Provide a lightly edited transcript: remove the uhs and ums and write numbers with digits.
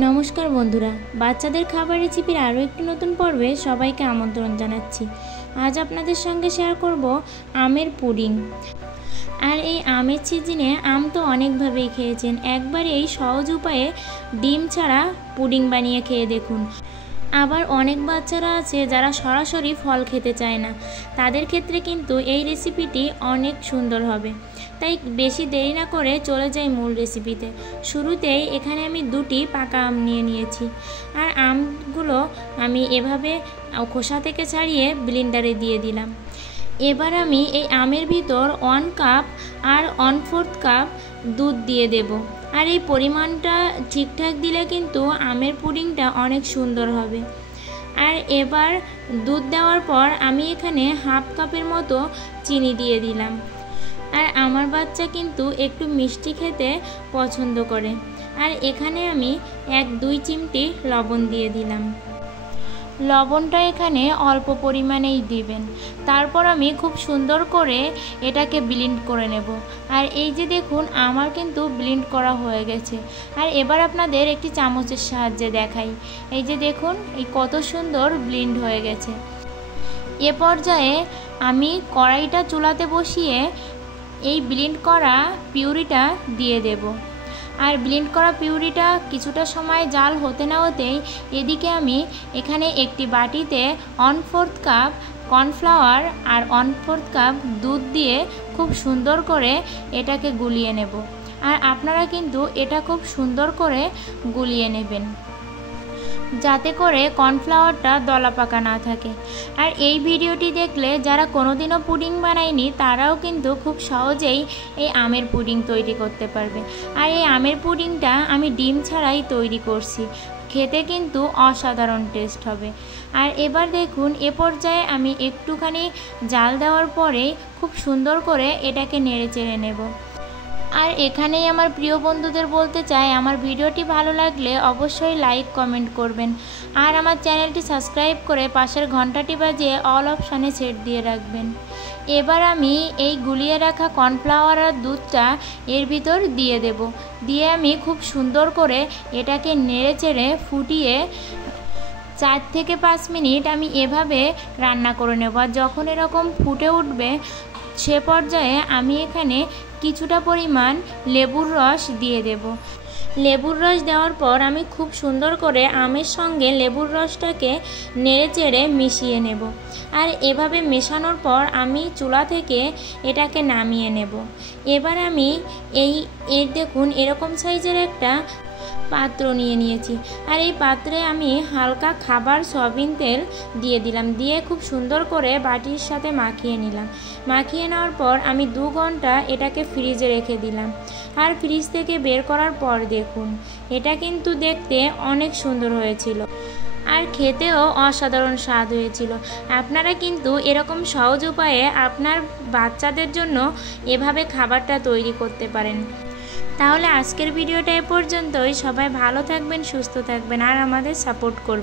নমস্কার বন্ধুরা, বাচ্চাদের খাবার রেসিপির আরও একটি নতুন পর্বে সবাইকে আমন্ত্রণ জানাচ্ছি। আজ আপনাদের সঙ্গে শেয়ার করব আমের পুডিং। আর এই আমের সিজনে আম তো অনেকভাবেই খেয়েছেন, একবার এই সহজ উপায়ে ডিম ছাড়া পুডিং বানিয়ে খেয়ে দেখুন। আবার অনেক বাচ্চারা আছে যারা সরাসরি ফল খেতে চায় না, তাদের ক্ষেত্রে কিন্তু এই রেসিপিটি অনেক সুন্দর হবে। তাই বেশি দেরি না করে চলে যাই মূল রেসিপিতে। শুরুতেই এখানে আমি দুটি পাকা আম নিয়েছি, আর আমগুলো আমি এভাবে খোসা থেকে ছাড়িয়ে ব্লেন্ডারে দিয়ে দিলাম। এবার আমি এই আমের ভিতর 1 কাপ আর 1/4 কাপ দুধ দিয়ে দেব। আর এই পরিমাণটা ঠিকঠাক দিলে কিন্তু আমের পুডিংটা অনেক সুন্দর হবে। আর এবার দুধ দেওয়ার পর আমি এখানে 1/2 কাপের মতো চিনি দিয়ে দিলাম। আর আমার বাচ্চা কিন্তু একটু মিষ্টি খেতে পছন্দ করে। আর এখানে আমি 1-2 চিমটি লবণ দিয়ে দিলাম। লবণটা এখানে অল্প পরিমাণেই দিবেন। তারপর আমি খুব সুন্দর করে এটাকে ব্লেন্ড করে নেব। আর এই যে দেখুন, আমার কিন্তু ব্লেন্ড করা হয়ে গেছে। আর এবার আপনাদের একটি চামচের সাহায্যে দেখাই। এই যে দেখুন, এই কত সুন্দর ব্লেন্ড হয়ে গেছে। এ পর্যায়ে আমি কড়াইটা চুলাতে বসিয়ে এই ব্লেন্ড করা পিউরিটা দিয়ে দেব। আর ব্লেন্ড করা পিউরিটা কিছুটা সময় জাল হতে না হতেই এদিকে আমি এখানে একটি বাটিতে 1/4 কাপ কর্নফ্লাওয়ার আর 1/4 কাপ দুধ দিয়ে খুব সুন্দর করে এটাকে গুলিয়ে নেব। আর আপনারা কিন্তু এটা খুব সুন্দর করে গুলিয়ে নেবেন, যাতে করে কর্নফ্লাওয়ারটা দলা পাকা না থাকে। আর এই ভিডিওটি দেখলে যারা কোনোদিনও পুডিং বানায়নি, তারাও কিন্তু খুব সহজেই এই আমের পুডিং তৈরি করতে পারবে। আর এই আমের পুডিংটা আমি ডিম ছাড়াই তৈরি করছি, খেতে কিন্তু অসাধারণ টেস্ট হবে। আর এবার দেখুন, এ পর্যায়ে আমি একটুখানি জাল দেওয়ার পরে খুব সুন্দর করে এটাকে নেড়ে চেড়ে নেব। আর এখানেই আমার প্রিয় বন্ধুদের বলতে চাই, আমার ভিডিওটি ভালো লাগলে অবশ্যই লাইক কমেন্ট করবেন। আর আমার চ্যানেলটি সাবস্ক্রাইব করে পাশের ঘন্টাটি বাজিয়ে অল অপশানে সেট দিয়ে রাখবেন। এবার আমি এই গুলিয়ে রাখা কর্নফ্লাওয়ার আর দুধটা এর ভিতর দিয়ে দেব। দিয়ে আমি খুব সুন্দর করে এটাকে নেড়ে চেড়ে ফুটিয়ে 4 থেকে 5 মিনিট আমি এভাবে রান্না করে নেব। আর যখন এরকম ফুটে উঠবে, সে পর্যায়ে আমি এখানে কিছুটা পরিমাণ লেবুর রস দিয়ে দেব। লেবুর রস দেওয়ার পর আমি খুব সুন্দর করে আমের সঙ্গে লেবুর রসটাকে নেড়ে চেড়ে মিশিয়ে নেব। আর এভাবে মেশানোর পর আমি চুলা থেকে এটাকে নামিয়ে নেব। এবার আমি এই দেখুন, এরকম সাইজের একটা পাত্র নিয়েছি। আর এই পাত্রে আমি হালকা খাবার সয়াবিন তেল দিয়ে দিলাম। দিয়ে খুব সুন্দর করে বাটির সাথে মাখিয়ে নিলাম। মাখিয়ে নেওয়ার পর আমি 2 ঘন্টা এটাকে ফ্রিজে রেখে দিলাম। আর ফ্রিজ থেকে বের করার পর দেখুন, এটা কিন্তু দেখতে অনেক সুন্দর হয়েছিল আর খেতেও অসাধারণ স্বাদ হয়েছিল। আপনারা কিন্তু এরকম সহজ উপায়ে আপনার বাচ্চাদের জন্য এভাবে খাবারটা তৈরি করতে পারেন। তাহলে আজকের ভিডিওটা এ পর্যন্তই। সবাই ভালো থাকবেন, সুস্থ থাকবেন আর আমাদের সাপোর্ট করবেন।